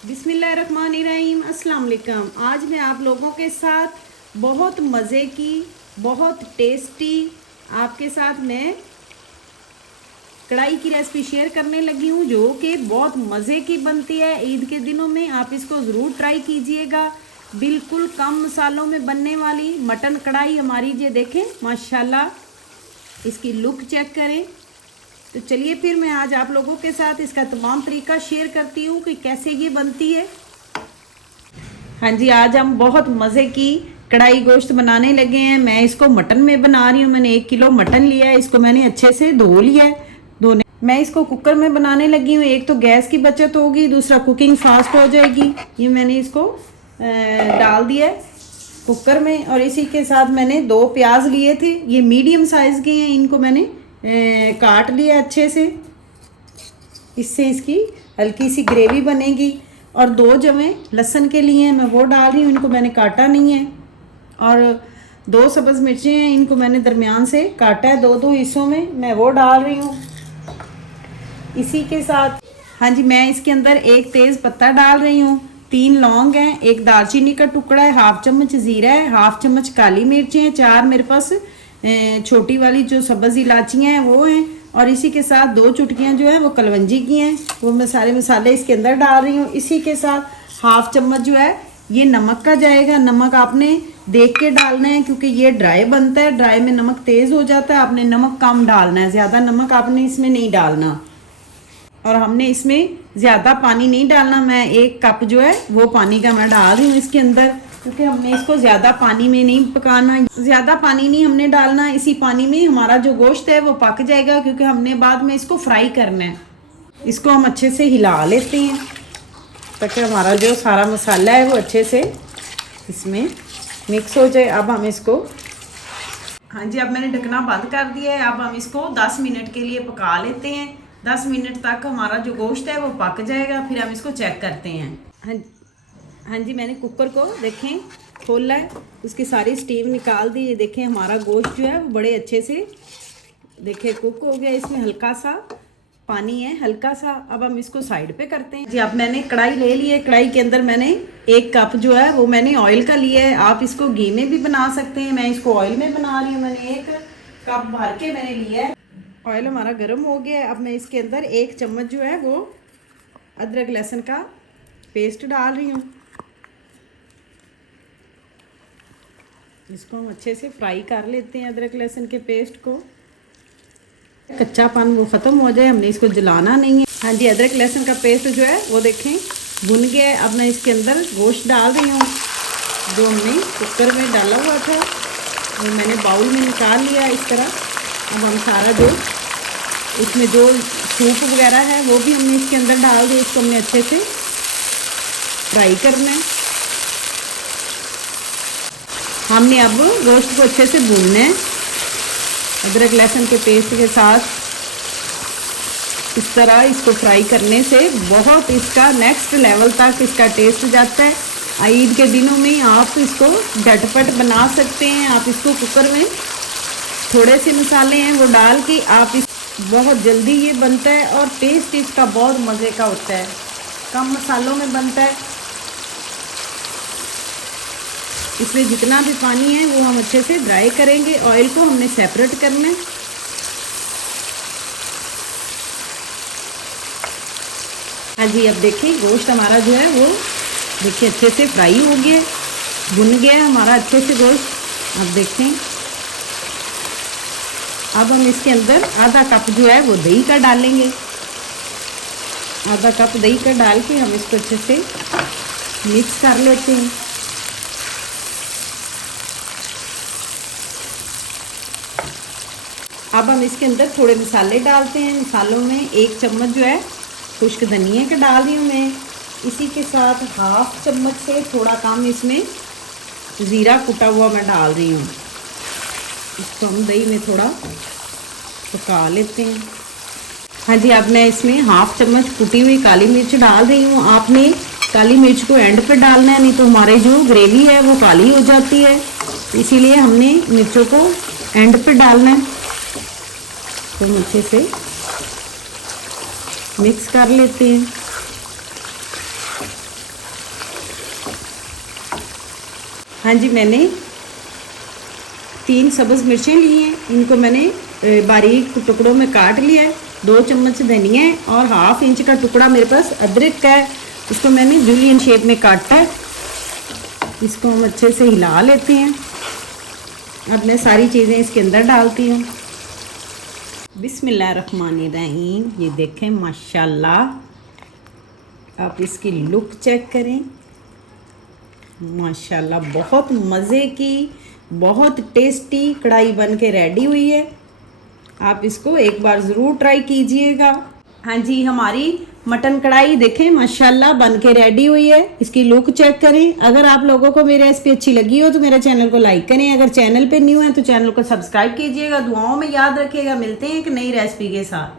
बिस्मिल्लाहिर्रहमानिर्रहीम, अस्सलाम वालेकुम। आज मैं आप लोगों के साथ बहुत मज़े की, बहुत टेस्टी आपके साथ मैं कढ़ाई की रेसिपी शेयर करने लगी हूँ, जो कि बहुत मज़े की बनती है। ईद के दिनों में आप इसको ज़रूर ट्राई कीजिएगा। बिल्कुल कम मसालों में बनने वाली मटन कढ़ाई हमारी, ये देखें माशाल्लाह, इसकी लुक चेक करें। तो चलिए फिर मैं आज आप लोगों के साथ इसका तमाम तरीका शेयर करती हूँ कि कैसे ये बनती है। हाँ जी, आज हम बहुत मज़े की कढ़ाई गोश्त बनाने लगे हैं। मैं इसको मटन में बना रही हूँ। मैंने 1 किलो मटन लिया है, इसको मैंने अच्छे से धो लिया है। धोने मैं इसको कुकर में बनाने लगी हूँ। एक तो गैस की बचत होगी, दूसरा कुकिंग फास्ट हो जाएगी। ये मैंने इसको डाल दिया है कुकर में, और इसी के साथ मैंने 2 प्याज लिए थे, ये मीडियम साइज़ के हैं। इनको मैंने काट लिया अच्छे से, इससे इसकी हल्की सी ग्रेवी बनेगी। और 2 जवें लहसुन के लिए हैं, मैं वो डाल रही हूँ, इनको मैंने काटा नहीं है। और 2 सब्ज़ मिर्चें हैं, इनको मैंने दरमियान से काटा है 2-2 हिस्सों में, मैं वो डाल रही हूँ। इसी के साथ हाँ जी, मैं इसके अंदर 1 तेज़ पत्ता डाल रही हूँ, 3 लौंग हैं, 1 दालचीनी का टुकड़ा है, 1/2 चम्मच ज़ीरा है, 1/2 चम्मच काली मिर्चें हैं, 4 मेरे पास छोटी वाली जो सब्ज़ इलायचियाँ हैं वो हैं, और इसी के साथ 2 चुटकियाँ जो है वो कलवंजी की हैं। वो मैं सारे मसाले इसके अंदर डाल रही हूँ। इसी के साथ 1/2 चम्मच जो है ये नमक का जाएगा। नमक आपने देख के डालना है, क्योंकि ये ड्राई बनता है, ड्राई में नमक तेज़ हो जाता है। आपने नमक कम डालना है, ज़्यादा नमक आपने इसमें नहीं डालना। और हमने इसमें ज़्यादा पानी नहीं डालना। मैं 1 कप जो है वो पानी का मैं डाल रही हूँ इसके अंदर, क्योंकि हमने इसको ज़्यादा पानी में नहीं पकाना, ज़्यादा पानी नहीं हमने डालना। इसी पानी में हमारा जो गोश्त है वो पक जाएगा, क्योंकि हमने बाद में इसको फ्राई करना है। इसको हम अच्छे से हिला लेते हैं ताकि हमारा जो सारा मसाला है वो अच्छे से इसमें मिक्स हो जाए। अब हम इसको हाँ जी, अब मैंने ढकना बंद कर दिया है। अब हम इसको 10 मिनट के लिए पका लेते हैं। 10 मिनट तक हमारा जो गोश्त है वो पक जाएगा, फिर हम इसको चेक करते हैं। हाँ जी, मैंने कुकर को देखें खोला है, उसकी सारी स्टीम निकाल दी। ये देखें हमारा गोश्त जो है वो बड़े अच्छे से देखें कुक हो गया। इसमें हल्का सा पानी है, हल्का सा। अब हम इसको साइड पे करते हैं जी। अब मैंने कढ़ाई ले ली है, कढ़ाई के अंदर मैंने 1 कप जो है वो मैंने ऑयल का लिया है। आप इसको घी में भी बना सकते हैं, मैं इसको ऑयल में बना रही हूँ। मैंने 1 कप भर के मैंने लिया है। ऑयल हमारा गर्म हो गया है। अब मैं इसके अंदर 1 चम्मच जो है वो अदरक लहसुन का पेस्ट डाल रही हूँ। इसको हम अच्छे से फ्राई कर लेते हैं, अदरक लहसुन के पेस्ट को। कच्चापन वो ख़त्म हो जाए, हमने इसको जलाना नहीं है। हाँ जी, अदरक लहसुन का पेस्ट जो है वो देखें भुन गया है। अब मैं इसके अंदर गोश्त डाल रही हूँ, जो हमने कुकर में डाला हुआ था वो मैंने बाउल में निकाल लिया इस तरह। अब हम सारा जो इसमें जो सूप वगैरह है वो भी हमने इसके अंदर डाल दिया। इसको हमने अच्छे से फ्राई करना है। हमने अब गोश्त को अच्छे से भूनना है अदरक लहसुन के पेस्ट के साथ। इस तरह इसको फ्राई करने से बहुत इसका नेक्स्ट लेवल तक इसका टेस्ट जाता है। ईद के दिनों में आप इसको झटपट बना सकते हैं। आप इसको कुकर में थोड़े से मसाले हैं वो डाल के आप इस बहुत जल्दी ये बनता है, और टेस्ट इसका बहुत मज़े का होता है, कम मसालों में बनता है। इसमें जितना भी पानी है वो हम अच्छे से ड्राई करेंगे। ऑयल को हमने सेपरेट करना है। हाँ जी, अब देखिए गोश्त हमारा जो है वो देखिए अच्छे से फ्राई हो गया, भुन गया हमारा अच्छे से गोश्त। अब देखें, अब हम इसके अंदर आधा कप जो है वो दही का डालेंगे। आधा कप दही का डाल के हम इसको अच्छे से मिक्स कर लेते हैं। अब हम इसके अंदर थोड़े मसाले डालते हैं। मसालों में 1 चम्मच जो है खुश्क धनिया का डाल रही हूँ मैं। इसी के साथ 1/2 चम्मच से थोड़ा कम इसमें ज़ीरा कुटा हुआ मैं डाल रही हूँ। इसको हम दही में थोड़ा पका लेते हैं। हाँ जी, अब मैं इसमें 1/2 चम्मच कुटी हुई काली मिर्च डाल रही हूँ। आपने काली मिर्च को एंड पे डालना है, नहीं तो हमारे जो ग्रेवी है वो काली हो जाती है, इसीलिए हमने मिर्चों को एंड पे डालना है। तो अच्छे से मिक्स कर लेते हैं। हाँ जी, मैंने 3 सब्ज़ मिर्चें ली हैं, इनको मैंने बारीक टुकड़ों में काट लिया है। 2 चम्मच धनिया है और 1/2 इंच का टुकड़ा मेरे पास अदरक का है, उसको मैंने जूलियन शेप में काटा है। इसको हम अच्छे से हिला लेते हैं। अब मैं सारी चीज़ें इसके अंदर डालती हूँ। बिस्मिल्लाहिर्रहमानिर्रहीम। ये देखें माशाल्लाह, आप इसकी लुक चेक करें। माशाल्लाह बहुत मज़े की, बहुत टेस्टी कढ़ाई बन के रेडी हुई है। आप इसको एक बार ज़रूर ट्राई कीजिएगा। हाँ जी, हमारी मटन कढ़ाई देखें माशाल्लाह बन के रेडी हुई है। इसकी लुक चेक करें। अगर आप लोगों को मेरी रेसिपी अच्छी लगी हो तो मेरे चैनल को लाइक करें। अगर चैनल पे न्यू है तो चैनल को सब्सक्राइब कीजिएगा। दुआओं में याद रखिएगा। मिलते हैं एक नई रेसिपी के साथ।